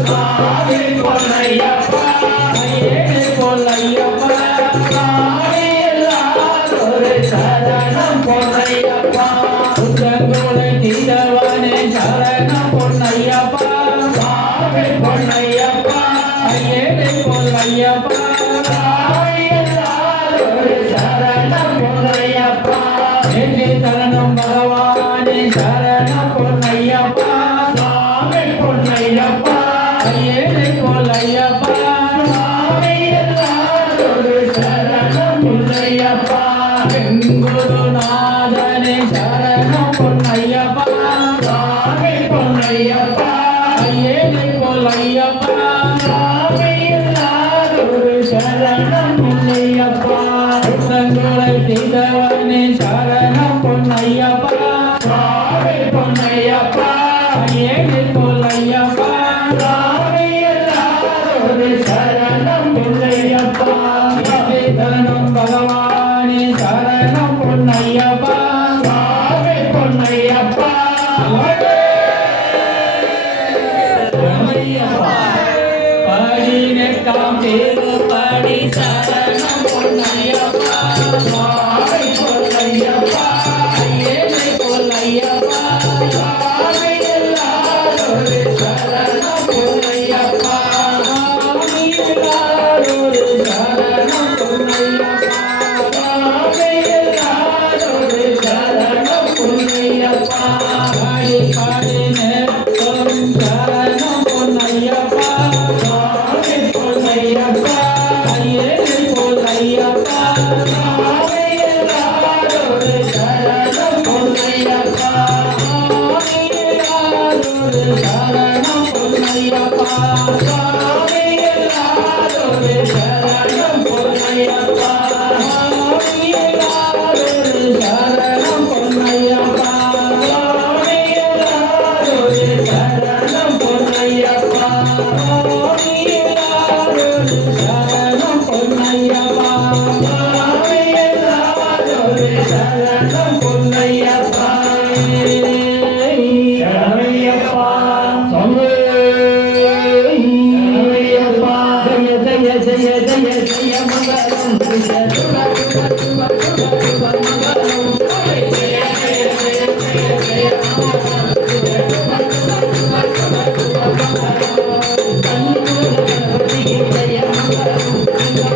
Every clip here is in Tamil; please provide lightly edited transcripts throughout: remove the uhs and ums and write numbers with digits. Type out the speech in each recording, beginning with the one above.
சுவாமி பொன்னையப்பா ஐயனே பொன்னையப்பா சாமி எல்லாரோரு சரணம் பொன்னையப்பா குற்றங்களை தீரவனே சரணம் பொன்னையப்பா சாமி பொன்னையப்பா ஐயனே பொன்னையப்பா சாமி எல்லாரோரு சரணம் பொன்னையப்பா சரணம் பகவானே சரணம் பொன்னையப்பா சாமி பொன்னையப்பா ஐயனே பொன்னையப்பா சாமி எல்லாரோரு சரணம் பொன்னையப்பா குருநாதனே சரணம் பொன்னையப்பா சாமி பொன்னையப்பா ஐயனே பொன்னையப்பா சாமி எல்லாரோரு சரணம் பொன்னையப்பா குற்றங்களை தீர்த்தவனே சரணம் பொன்னையப்பா சாமி பொன்னையப்பா ஐயனே பொன்னையப்பா சாமி எல்லாரோரு சரணம் பொன்னையப்பா சரணம் பகவானே சரணம் பொன்னையப்பா சாமி பொன்னையப்பா பதினெட்டாம் திருப்படி சரணம் பொன்னையப்பா சாமி பொன்னையப்பா ஐயனே பொன்னையப்பா சாமி எல்லாரோரு சரணம் பொன்னையப்பா சாமி எல்லாரோரு சரணம் பொன்னையப்பா சாமி எல்லாரோரு சரணம் பொன்னையப்பா பாடி பாடி நேர்த்தம் சரணம் பொன்னையப்பா சாமி பொன்னையப்பா ஐயனே பொன்னையப்பா சாமி எல்லாரோரு சரணம் பொன்னையப்பா சாமி எல்லாரோரு சரணம் பொன்னையப்பா சாமி எல்லாரோரு சரணம் பொன்னையப்பா சாமி எல்லாரோரு சரணம் பொன்னையப்பா சாமி எல்லாரோரு சரணம் பொன்னையப்பா சாமி எல்லாரோரு சரணம் பொன்னையப்பா சாமி எல்லாரோரு சரணம் பொன்னையப்பா சரணமையப்பா சரணமையப்பா ஜய ஜய ஜய ஜய ஜய மங்களம் ஜய சுப சுப சுப சுப சுப மங்களம் ஜய ஜய ஜய ஜய ஜய மங்களம் ஜய சுப சுப சுப சுப சுப மங்களம் கண்ணுலகபதி ஜய மங்களம்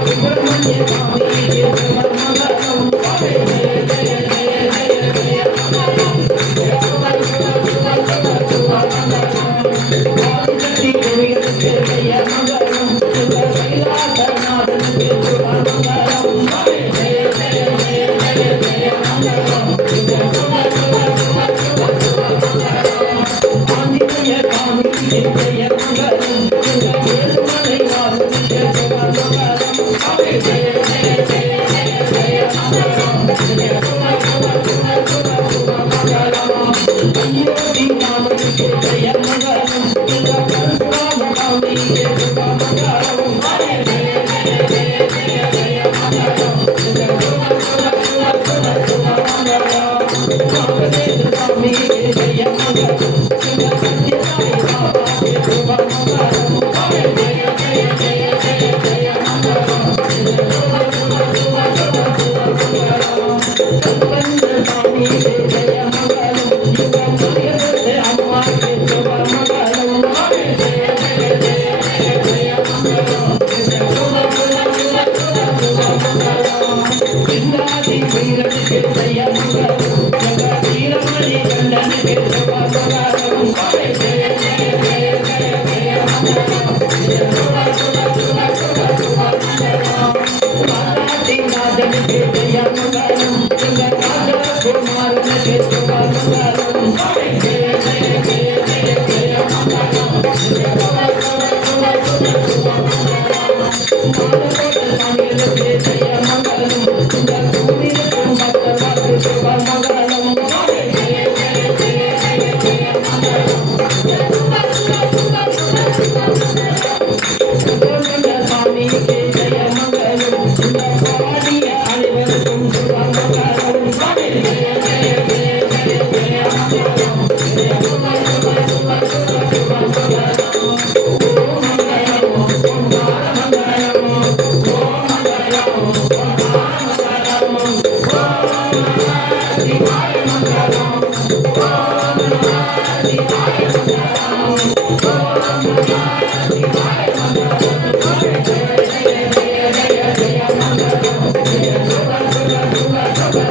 சுப்பிரமணிய சுவாமி ஜய மங்களம் ஜய ஜய ஜய ஜய ஜய ஜய மங்களம் ஜய சுப சுப சுப சுப சுப மங்களம் ஆதிசக்தி கோவிலுக்கு ஜய மங்களம் சுப கைலாசநாதனுக்கு சுப மங்களம் ஜய ஜய ஜய ஜய ஜய ஜய மங்களம் சுப சுப சுப சுப சுப சுப மங்களம் ஆஞ்சநேய சுவாமிக்கு ஜய மங்களம் சுப ஏழுமலை வாசனுக்கு சுப மங்களம் ஜய ஜய ஜய ஜய ஜய ஜய மங்களம் சுப சுப சுப சுப சுப சுப மங்களம் அயோத்தி ராமனுக்கு ஜய மங்களம் சுப பரசுராமசாமிக்கு சுப மங்களம் ஜய ஜய ஜய ஜய ஜய ஜய மங்களம் சுப சுப சுப சுப சுப சுப மங்களம் வெங்கடேச சுவாமிக்கு ஜய மங்களம் சுப சத்யசாயி பாபாக்கு சுப மங்களம் ஜய ஜய ஜய ஜய ஜய ஜய மங்களம் சுப சுப சுப சுப சுப சுப மங்களம் சம்பந்த சுவாமிக்கு ஜய மங்களம் சுப மகேஸ்வர அம்மாக்கு சுப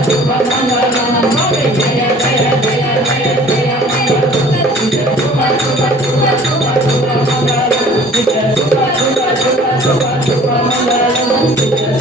శుభ మంగళం